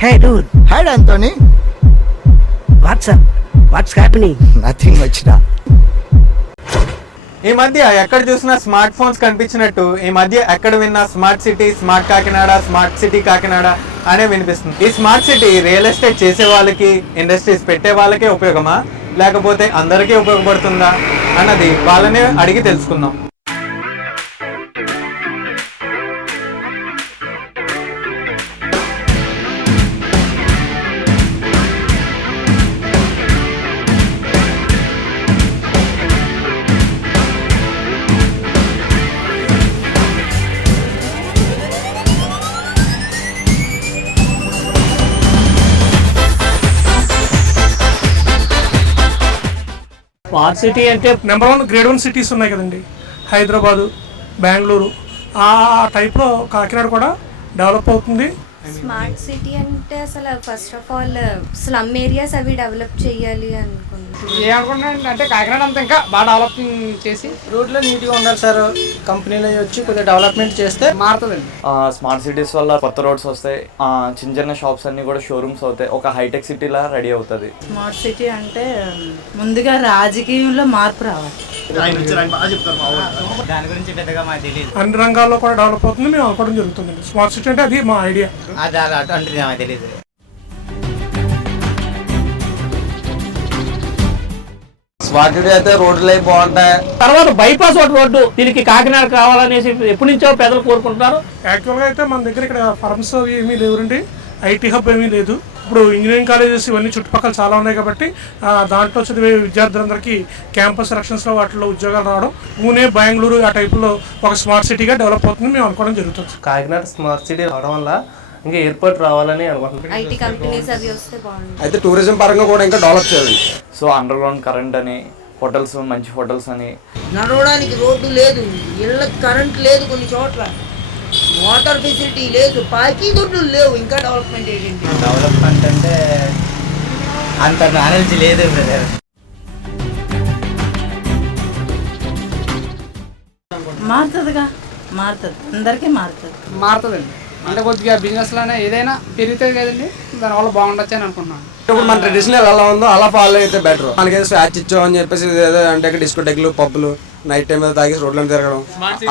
Hey dude, Hi Anthony. what's up? What's happening? Nothing much da. ఈ మధ్య ఎక్కడ చూసినా స్మార్ట్ ఫోన్స్ కనిపించినట్టు ఈ మధ్య ఎక్కడ విన్నా smart city, smart Kakinada, smart city Kakinada అనే వినిపిస్తుంది. ఈ స్మార్ట్ సిటీ రియల్ ఎస్టేట్ చేసే వాళ్ళకి, ఇండస్ట్రీస్ పెట్టే వాళ్ళకే ఉపయోగమా లేకపోతే అందరికీ ఉపయోగపడుతుందా అన్నది వాళ్ళనే అడిగి తెలుసుకుందాం. స్మార్ట్ సిటీ అంటే నెంబర్ 1 గ్రేడ్ 1 సిటీస్ ఉన్నాయి కదండి, హైదరాబాదు, బెంగళూరు, ఆ టైప్లో కాకినాడ కూడా డెవలప్ అవుతుంది. స్మార్ట్ సిటీ అంటే అసలు first of all slum areas అవి డెవలప్ చేయాలి అనుకున్నాను. ఏమనుకుంటున్నాను అంటే కాకినాడ అంతా ఇంకా బాగా డెవలపింగ్ చేసి రోడ్లో నీట్గా ఉండాలి సార్. కంపెనీలు వచ్చి కొద్దిగా డెవలప్మెంట్ చేస్తే మారుతుందండి. స్మార్ట్ సిటీస్ వల్ల కొత్త రోడ్స్ వస్తాయి, చిన్న చిన్న షాప్స్ అన్ని కూడా షోరూమ్స్ అవుతాయి, ఒక హైటెక్ సిటీలా రెడీ అవుతుంది. స్మార్ట్ సిటీ అంటే ముందుగా రాజకీయంలో మార్పు రావాలి. దాని గురించి పెద్దగా మాకు తెలియదు. అన్ని రంగాల్లో కూడా డెవలప్ అవుతుంది మేము అనుకోవడం జరుగుతుంది. స్మార్ట్ సిటీ అంటే అది మా ఐడియా. అది అంటే మాకు తెలియదు. స్మార్ట్ సిటీ అయితే రోడ్లు అయి బాగుంటాయి. తర్వాత బైపాస్ రోడ్డు దీనికి కాకినాడ కావాలనేసి ఎప్పటి నుంచో పెద్దలు కోరుకుంటున్నారు. యాక్చువల్గా అయితే మన దగ్గర ఇక్కడ ఫర్మ్స్ అవి ఏమీ లేవురండి, ఐటీ హబ్ ఏమీ లేదు. ఇప్పుడు ఇంజనీరింగ్ కాలేజెస్ ఇవన్నీ చుట్టుపక్కల చాలా ఉన్నాయి కాబట్టి దాంట్లో చదివే విద్యార్థులందరికీ క్యాంపస్ సెలక్షన్స్లో వాటిలో ఉద్యోగాలు రావడం, పూణే, బెంగళూరు ఆ టైపులో ఒక స్మార్ట్ సిటీగా డెవలప్ అవుతుంది మేము అనుకోవడం జరుగుతుంది. కాకినాడ స్మార్ట్ సిటీ రావడం వల్ల ఇంకా ఎయిర్పోర్ట్ రావాలని అనుకుంటున్నాను. ఐటీ కంపెనీస్ అవి వస్తే బాగుంటుంది. అయితే టూరిజం పరంగా కూడా ఇంకా డెవలప్ చేయాలి. సో అండర్ గ్రౌండ్ కరెంట్ అని, హోటల్స్, మంచి హోటల్స్ అని. నడవడానికి రోడ్డు లేదు, ఇళ్ళకి కరెంట్ లేదు, కొన్ని చోట్ల వాటర్ ఫెసిలిటీ లేదు, పార్కింగ్ రోడ్లు లేవు. ఇంకా డెవలప్మెంట్ ఏంటి? డెవలప్మెంట్ అంటే అంత నాలెడ్జ్ లేదు బ్రదర్. మారుతుందిగా, మారుతుంది, అందరికీ మారుతుంది. మారుతుందండి. అంటే కొద్దిగా బిజినెస్లోనే ఏదైనా పెరుగుతుంది కదండి, దానివల్ల బాగుండొచ్చు అని అనుకుంటున్నాను. ఇప్పుడు మన ట్రెడిషనల్ ఎలా ఉందో అలా ఫాలో అయితే బెటర్. మనకైతే స్వాచ్ ఇచ్చామని చెప్పేసి ఏదో అంటే డిస్కోటెక్లు, పబ్బులు, నైట్ టైం తాగేసి రోడ్లను తిరగడం,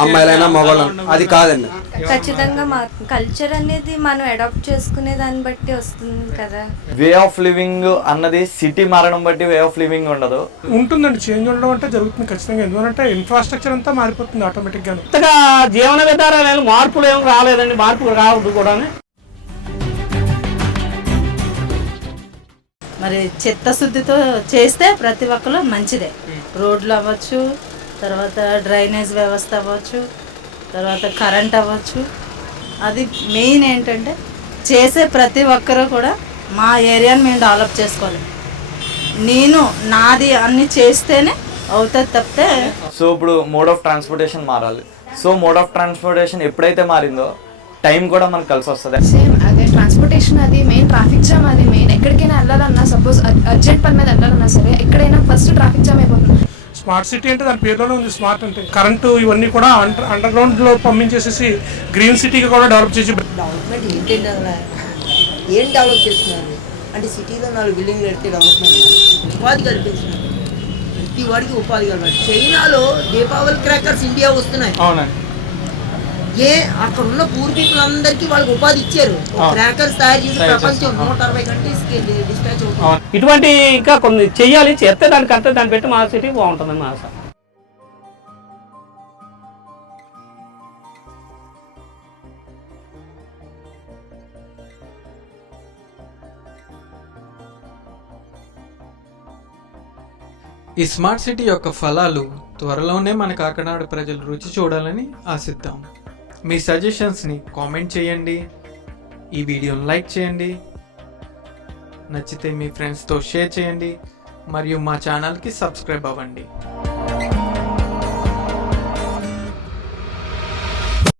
అమ్మాయిలైనా మగవాళ్ళం, అది కాదండి. ఖచ్చితంగా కల్చర్ అనేది మనం అడాప్ట్ చేసుకునే దాన్ని బట్టి వస్తుంది కదా. వే ఆఫ్ లివింగ్ అన్నది సిటీ మారడం బట్టి వే ఆఫ్ లివింగ్ ఉండదు. ఉంటుందండి, చేంజ్ ఉండడం అంటే జరుగుతుంది ఖచ్చితంగా. ఎందుకంటే ఇన్ఫ్రాస్ట్రక్చర్ అంతా మారిపోతుంది ఆటోమేటిక్గా. కొత్తగా జీవన విధానాలు మార్పులు ఏం రాలేదండి, మార్పులు రావద్దు కూడా. మరి చిత్తశుద్ధితో చేస్తే ప్రతి ఒక్కరు మంచిదే. రోడ్లు అవ్వచ్చు, తర్వాత డ్రైనేజ్ వ్యవస్థ అవ్వచ్చు, తర్వాత కరెంట్ అవ్వచ్చు. అది మెయిన్ ఏంటంటే చేసే ప్రతి ఒక్కరూ కూడా మా ఏరియాని మేము డెవలప్ చేసుకోవాలి. నేను నాది అన్ని చేస్తేనే అవుతుంది తప్పితే. సో ఇప్పుడు మోడ్ ఆఫ్ ట్రాన్స్పోర్టేషన్ మారాలి. సో మోడ్ ఆఫ్ ట్రాన్స్పోర్టేషన్ ఎప్పుడైతే మారిందో టైం కూడా మనకు కలిసి వస్తుంది. సేమ్ అదే ట్రాన్స్పోర్టేషన్, అది మెయిన్. ట్రాఫిక్ జామ్ అది మెయిన్. ఎక్కడికైనా వెళ్ళాలన్నా, సపోజ్ అర్జెంట్ పని మీద వెళ్ళాలన్నా సరే, ఎక్కడైనా ఫస్ట్ ట్రాఫిక్ జామ్ అయిపోతుంది. స్మార్ట్ సిటీ అంటే దాని పేరులోనే ఉంది స్మార్ట్ అంటే. కరెంటు ఇవన్నీ కూడా అండర్ గ్రౌండ్లో పంపించేసేసి గ్రీన్ సిటీగా కూడా డెవలప్ చేసి. డెవలప్మెంట్ ఏంటంటే అసలు ఏం డెవలప్ చేస్తున్నారు అంటే సిటీలో 4 బిల్డింగ్లు పెడితే డెవలప్మెంట్. ఉపాధి కల్పిస్తున్నారు, ప్రతి వాడికి ఉపాధి కల్పించారు. చైనాలో దీపావళి క్రాకర్స్ ఇండియా వస్తున్నాయి. అవునండి. అక్కడ ఉన్న పూర్ పీపుల్ అందరికీ వాళ్ళకి ఉపాధి ఇచ్చారు. క్రాకర్స్ తయారు చేసి ప్రపంచం 160 కంట్రీస్కి డిస్పాచ్ అవుతుంది. ఇటువంటి ఇంకా కొన్ని చెయ్యాలి, చేస్తే దానికంటే దాన్ని పెట్టి మా సిటీ బాగుంటుందని మా ఆశ. ఈ స్మార్ట్ సిటీ యొక్క ఫలాలు త్వరలోనే మన కాకినాడ ప్రజలు రుచి చూడాలని ఆశిద్దాం. మీ సజెషన్స్ని కామెంట్ చేయండి, ఈ వీడియోని లైక్ చేయండి, నచ్చితే మీ ఫ్రెండ్స్తో షేర్ చేయండి, మరియు మా ఛానల్కి సబ్స్క్రైబ్ అవ్వండి.